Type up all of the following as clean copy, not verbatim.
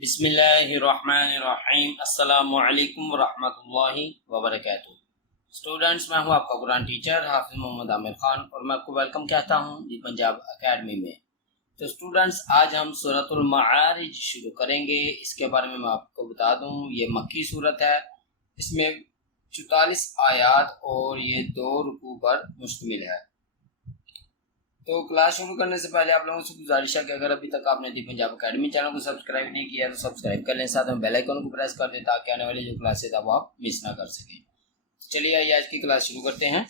बिस्मिल्लाहिर्रहमानिर्रहीम। अस्सलामु अलैकुम वरहमतुल्लाहि वबरकातुहू। स्टूडेंट्स, मैं हूं आपका कुरान टीचर हाफिज मोहम्मद आमिर खान और मैं आपको वेलकम कहता हूं दी पंजाब एकेडमी में। तो स्टूडेंट्स, आज हम सूरह अल मारिज शुरू करेंगे। इसके बारे में मैं आपको बता दूं, ये मक्की सूरत है। इसमें 44 आयात और ये 2 रुकू पर मुश्तमिल है। तो क्लास शुरू करने से पहले आप लोगों से गुजारिश है कि अगर अभी तक आपने दी पंजाब एकेडमी चैनल को सब्सक्राइब नहीं किया तो सब्सक्राइब कर लें, साथ में बेल आइकन को प्रेस कर दें ताकि आने वाली जो क्लासेस है वो आप मिस ना कर सकें। चलिए आइए आज की क्लास शुरू करते हैं।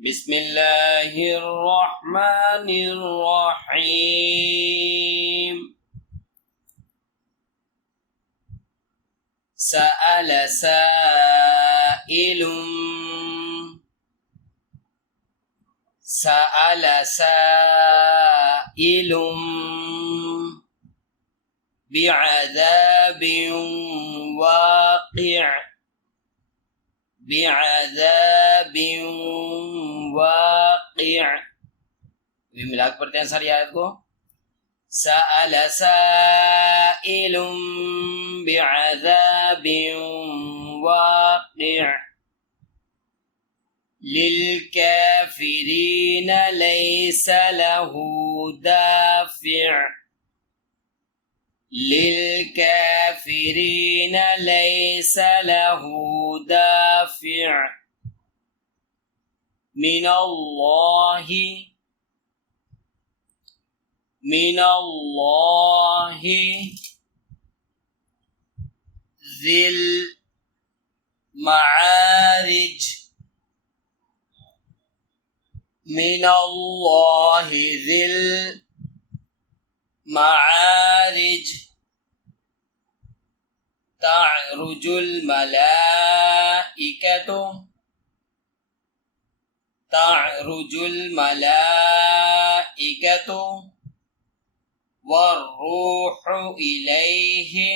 बिस्मिल्लाहिर्रहमानिर्रहीम। सअल साइलुम सअल साइलुम बिअज़ाबिन वाक़िअ। भी मिला के पढ़ते हैं सारी आयत को। सअल साइलुम बिअज़ाबिन वाक़िअ लिलकाफिरीन लैस लहू दाफ़िअ। लिलकाफिरीन लैस लहू दाफ़िअ मिनल्लाहि ज़िल मारिज। मिनल्लाहि ज़िल मारिज। तअरुजुल मलाइकतु वर्रूहु इलैहि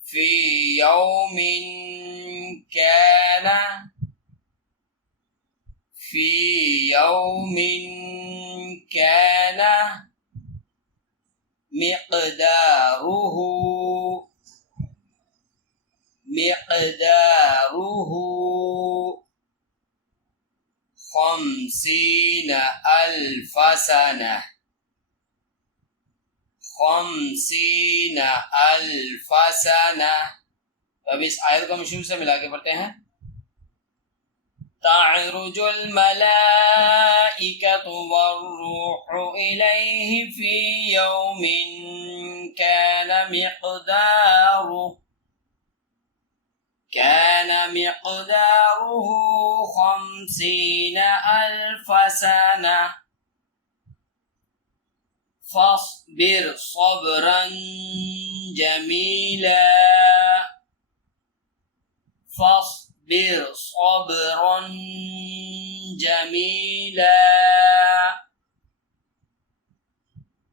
फी यौमिन काना मिक़दारुहु 50 अल्फ सना। 50 अल्फ सना। अब इस आयत को हम शुरू से मिला के पढ़ते हैं। तअरुजुल मलाइकतु वर्रूहु इलैहि फी यौमिन काना मिक़दारुहु 50 अल्फ सना। फस्बिर सब्रन जमीला। فاصبر صبرا جميلا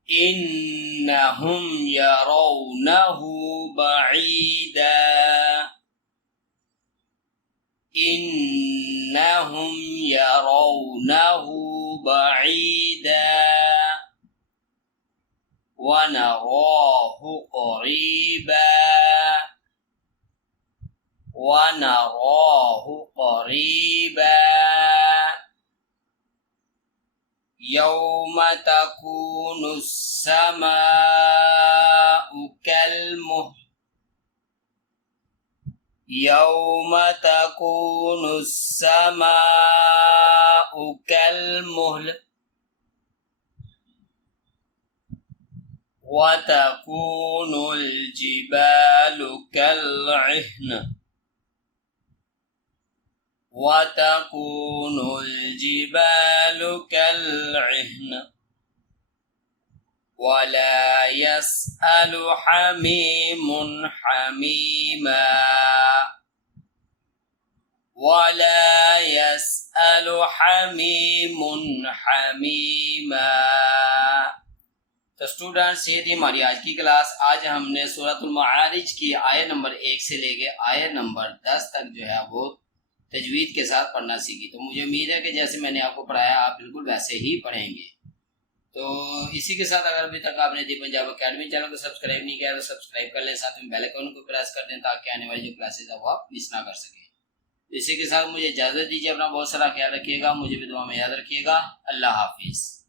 إنهم يرونه بعيدا ونراه قريبا يوم تكون السماء كالمهل وتكون الجبال كالعهن ولا يسأل حميم حميما। तो स्टूडेंट्स, ये थी हमारी आज की क्लास। आज हमने सूरह अल मारिज की आयत नंबर 1 से लेके आयत नंबर 10 तक जो है वो تجوید کے ساتھ پڑھنا سیکھی۔ تو مجھے امید ہے کہ جیسے میں نے آپ کو پڑھایا آپ بالکل ویسے ہی پڑھیں گے۔ تو اسی کے ساتھ اگر ابھی تک آپ نے دی پنجاب اکیڈمی چینل کو سبسکرائب نہیں کیا تو سبسکرائب کر لیں، ساتھ میں بیل آئیکن کو پریس کر دیں تاکہ آنے والی جو کلاسز ہے وہ آپ مس نہ کر سکیں۔ اسی کے ساتھ مجھے اجازت دیجیے، اپنا بہت سارا خیال رکھیے گا، مجھے بھی دعا میں یاد رکھیے گا۔ اللہ حافظ۔